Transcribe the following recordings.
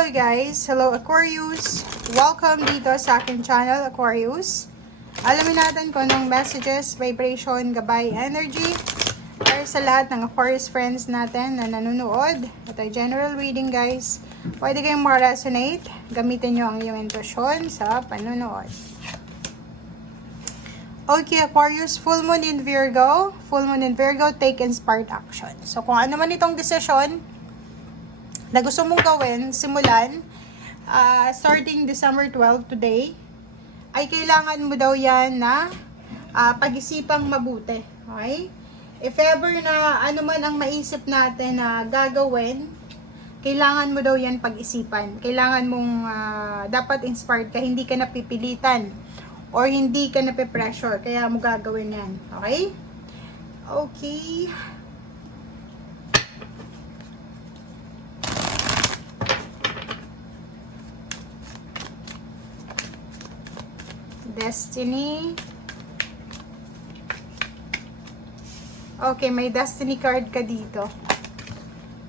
Hello guys! Hello Aquarius! Welcome dito sa aking channel, Aquarius. Alamin natin kung anong messages, vibration, gabay, energy para sa lahat ng Aquarius friends natin na nanonood. Ito ay general reading guys. Pwede kayong ma-resonate. Gamitin nyo ang iyong intuition sa panonood. Okay, Aquarius, full moon in Virgo. Full moon in Virgo, take inspired action. So kung ano man itong desisyon na gusto mong gawin, simulan, starting December 12 today, ay kailangan mo daw yan na pag-isipang mabuti. Okay? If ever na ano man ang maisip natin na gagawin, kailangan mo daw yan pag-isipan. Kailangan mong dapat inspired ka, hindi ka napipilitan or hindi ka nape-pressure, kaya mo gagawin yan. Okay? Okay. Destiny. Okay, may Destiny card ka dito.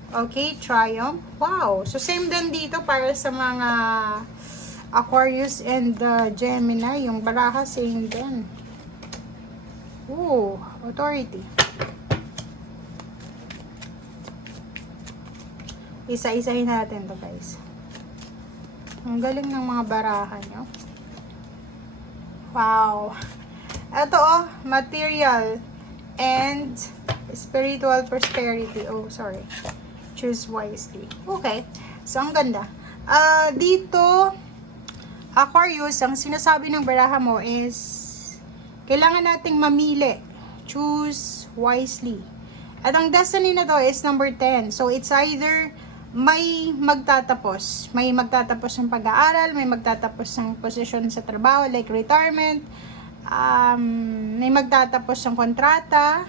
Okay, Triumph. Wow! So, same din dito para sa mga Aquarius and Gemini. Yung baraha, same din. Ooh, Authority. Isa-isahin natin to guys. Ang galing ng mga baraha nyo. Wow. Ito material and spiritual prosperity. Oh, sorry. Choose wisely. Okay. So, ang ganda. Dito, Aquarius, ang sinasabi ng baraha mo is kailangan nating mamili. Choose wisely. At ang destiny na to is number 10. So, it's either may magtatapos ng pag-aaral, may magtatapos ng posisyon sa trabaho like retirement, may magtatapos ng kontrata,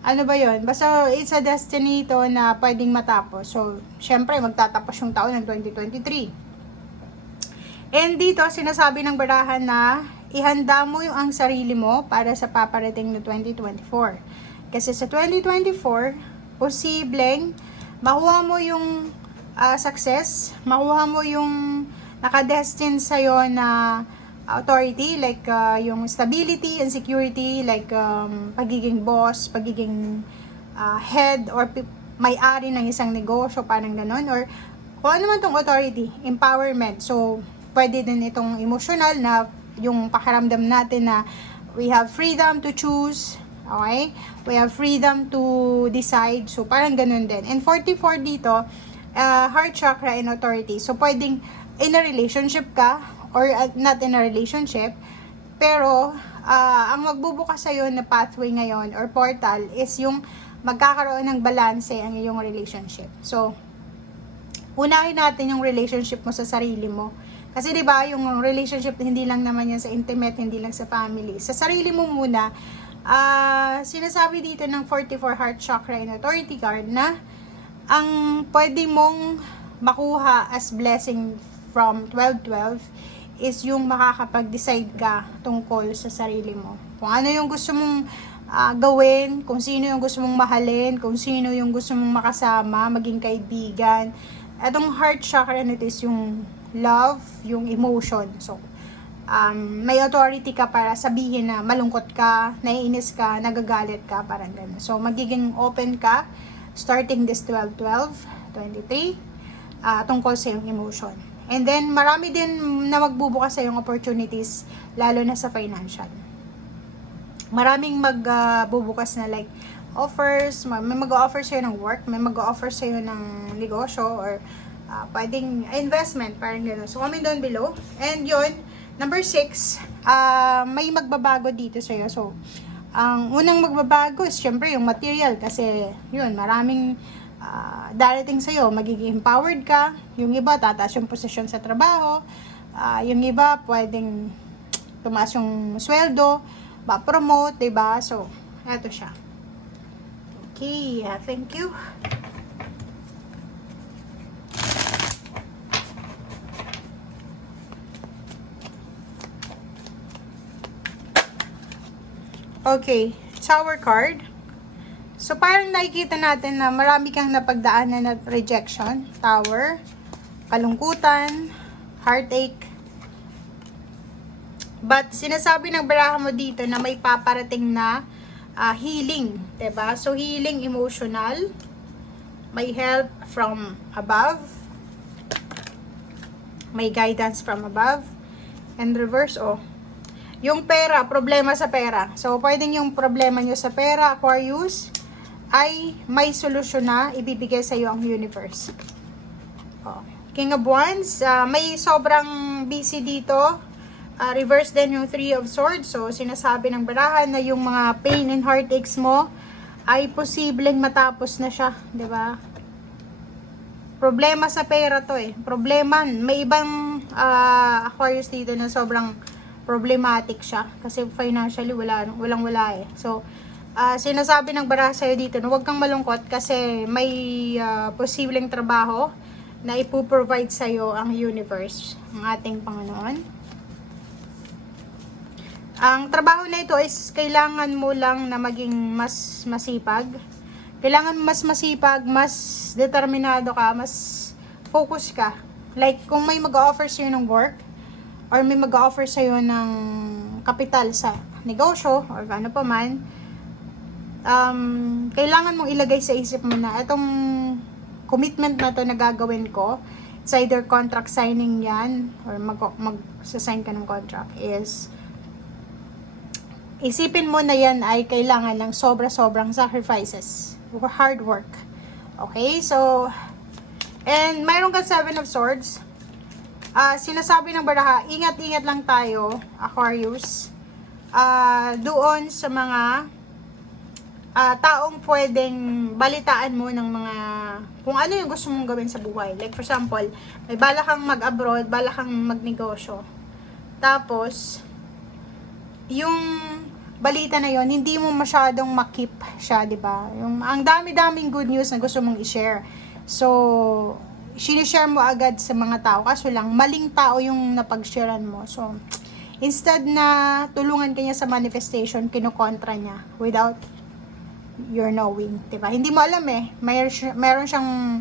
ano ba yon? Basta it's a destiny to na pwedeng matapos. So, syempre magtatapos yung taon ng 2023. And dito, sinasabi ng barahan na ihanda mo yung ang sarili mo para sa paparating na 2024. Kasi sa 2024, posibleng makuha mo yung success, makuha mo yung nakadestined sa'yo na authority, like yung stability and security, like pagiging boss, pagiging head, or may-ari ng isang negosyo, parang ganon, or kung ano man tong authority, empowerment. So, pwede din itong emotional na yung pakiramdam natin na we have freedom to choose. Okay? We have freedom to decide. So, parang ganun din. And 44 dito, heart chakra and authority. So, pwedeng in a relationship ka or not in a relationship. Pero, ang magbubukas sa'yo na pathway ngayon or portal is yung magkakaroon ng balance ang iyong relationship. So, unahin natin yung relationship mo sa sarili mo. Kasi 'di ba, yung relationship hindi lang naman yan sa intimate, hindi lang sa family. Sa sarili mo muna. Sinasabi dito ng 44 heart chakra and authority card na ang pwede mong makuha as blessing from 12-12 is yung makakapag-decide ka tungkol sa sarili mo. Kung ano yung gusto mong gawin, kung sino yung gusto mong mahalin, kung sino yung gusto mong makasama, maging kaibigan. Etong heart chakra nito is yung love, yung emotion. So, may authority ka para sabihin na malungkot ka, naiinis ka, nagagalit ka, parang gano'n. So, magiging open ka starting this 12-12-23 tungkol sa yung emotion. And then, marami din na magbubukas sa yung opportunities, lalo na sa financial. Maraming magbubukas na like offers, may mag-offer sa'yo ng work, may mag-offer sa'yo ng negosyo, or pwedeng investment, parang gano'n. So, comment down below. And yun, number 6, may magbabago dito sa'yo. So, ang unang magbabago is syempre yung material. Kasi, yun, maraming darating sa'yo. Magiging empowered ka. Yung iba, tataas yung posisyon sa trabaho. Yung iba, pwedeng tumaas yung sweldo, ma-promote, diba? So, eto siya. Okay, thank you. Okay, Tower card. So, parang nakikita natin na marami kang napagdaanan na rejection. Tower. kalungkutan, heartache. But sinasabi ng baraha mo dito na may paparating na healing, 'di ba? So healing emotional, may help from above, may guidance from above, and reverse, yung pera, problema sa pera. So pwedeng yung problema nyo sa pera, Aquarius, ay may solusyon na ibibigay sa iyo ang universe. King of Wands, may sobrang busy dito. Reverse din yung Three of Swords. So, sinasabi ng barahan na yung mga pain and heartaches mo ay posibleng matapos na siya. 'Di ba? Problema sa pera to eh. Problema. May ibang Aquarius dito na sobrang problematic siya. Kasi financially, walang-wala eh. So, sinasabi ng baraha sa'yo dito na huwag kang malungkot kasi may posibleng trabaho na ipoprovide sa'yo ang universe, ang ating Panginoon. Ang trabaho na ito is kailangan mo lang na maging mas masipag. Kailangan mas masipag, mas determinado ka, mas focus ka. Like, kung may mag-offer sa'yo ng work, or may mag-offer sa'yo ng kapital sa negosyo, or ano pa man, kailangan mong ilagay sa isip mo na itong commitment na to na gagawin ko, it's either contract signing yan, or mag-sign ka ng contract, is isipin mo na yan ay kailangan ng sobra-sobrang sacrifices, hard work. Okay, so, and mayroon kang Seven of Swords. Sinasabi ng baraha, ingat-ingat lang tayo, Aquarius, doon sa mga taong pwedeng balitaan mo ng mga, kung ano yung gusto mong gawin sa buhay. Like for example, may bala kang mag-abroad, bala kang magnegosyo. Tapos, yung balita na yon hindi mo masyadong makip siya, di ba? Yung ang dami-daming good news na gusto mong i-share. So, sinishare mo agad sa mga tao, kaso lang maling tao yung napag-sharean mo. So, instead na tulungan kanya sa manifestation, kinukontra niya without your knowing, di ba? Hindi mo alam eh. Meron siyang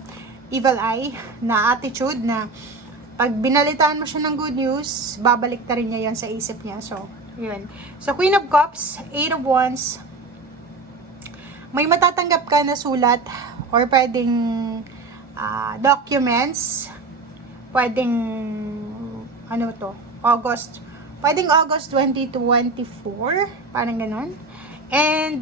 evil eye na attitude na pag binalitaan mo siya ng good news, babalik ta rin niya yan sa isip niya. So, yun. So, Queen of Cups, Eight of Wands, may matatanggap ka na sulat or pwedeng documents, pwedeng pwedeng August 2024, parang ganun. And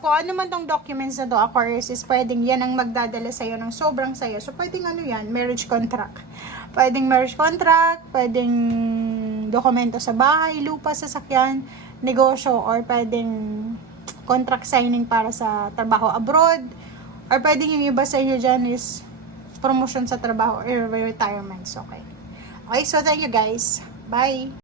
kung ano man tong documents na to, Aquarius, is pwedeng yan ang magdadala sa'yo ng sobrang saya. So, pwedeng marriage contract. Pwedeng marriage contract, pwedeng dokumento sa bahay, lupa, sasakyan, negosyo, or pwedeng contract signing para sa trabaho abroad, or pwedeng yung iba sa inyo dyan is promotion sa trabaho or retirements. Okay. Okay, so thank you guys. Bye!